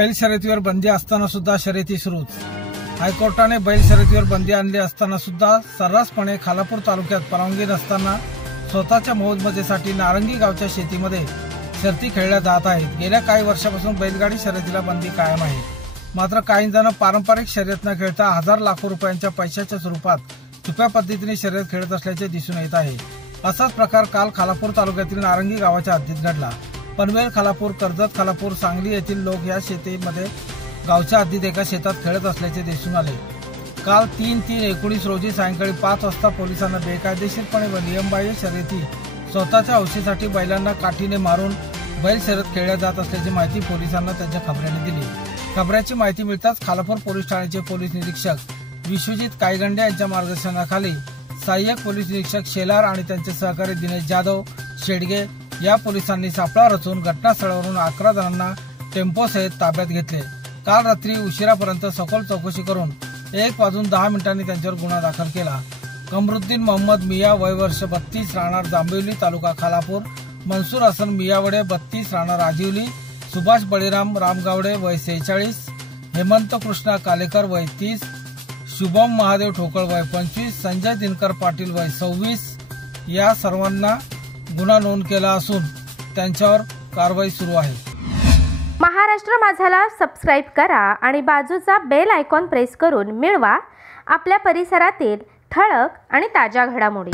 बैल शर्यतीवर बंदी असताना सुद्धा शर्यती सुरूच. हायकोर्टाने बैल शर्यतीवर बंदी आणली असताना सुद्धा सर्रासपणे खालापूर तालुक्यात परवानगी नसताना स्वतःच्या मौजमजेसाठी नारंगी गावच्या शेतीमध्ये शर्ती खेळल्या जात आहेत. गेल्या काही वर्षापासून बैलगाडी शर्यतीला बंदी कायम आहे. मात्र काही जण पारंपरिक शर्यत न खेळता हजार लाखो रुपयांच्या पैशाच्या स्वरूपात छुप्या पद्धतीने शर्यत खेळत असल्याचे दिसून येत आहे. असाच प्रकार काल खालापूर तालुक्यातील नारंगी गावाच्या हद्दीत घडला. पनवेल खालापूर कर्जत खालापूर सांगली येथील लोक या शेतीमध्ये गावच्या हद्दीत एका शेतात खेळत असल्याचे दिसून आले. काल तीन तीन एकोणीस रोजी सायंकाळी पाच वाजता पोलिसांना बेकायदेशीरपणे व नियमबाह्य शर्यती स्वतःच्या हौशीसाठी बैलांना काठीने मारून बैल शर्यत खेळल्या जात असल्याची माहिती पोलिसांना त्यांच्या खबऱ्याने दिली. खबऱ्याची माहिती मिळताच खालापूर पोलीस ठाण्याचे पोलीस निरीक्षक विश्वजित कायगंडे यांच्या मार्गदर्शनाखाली सहाय्यक पोलीस निरीक्षक शेलार आणि त्यांचे सहकारी दिनेश जाधव शेडगे या पोलिसांनी सापळा रचून घटनास्थळावरून अकरा जणांना टेम्पोसहित ताब्यात घेतले. काल रात्री उशिरापर्यंत सखोल चौकशी करून एक वाजून दहा मिनिटांनी त्यांच्यावर गुन्हा दाखल केला. कमरुद्दीन मोहम्मद मिया वय वर्ष बत्तीस राहणार जांभिवली तालुका खालापूर मनसूर हसन मियावडे बत्तीस राहणार राजिवली सुभाष बळीराम रामगावडे वय सेहेचाळीस हेमंत कृष्णा कालेकर वय तीस शुभम महादेव ठोकळ वय पंचवीस संजय दिनकर पाटील वय सव्वीस या सर्वांना गुन्हा नोंद केला असून त्यांच्यावर कारवाई सुरू आहे. महाराष्ट्र माझाला सबस्क्राईब करा आणि बाजूचा बेल आयकॉन प्रेस करून मिळवा. आपल्या परिसरातील ठळक आणि ताज्या घडामोडी.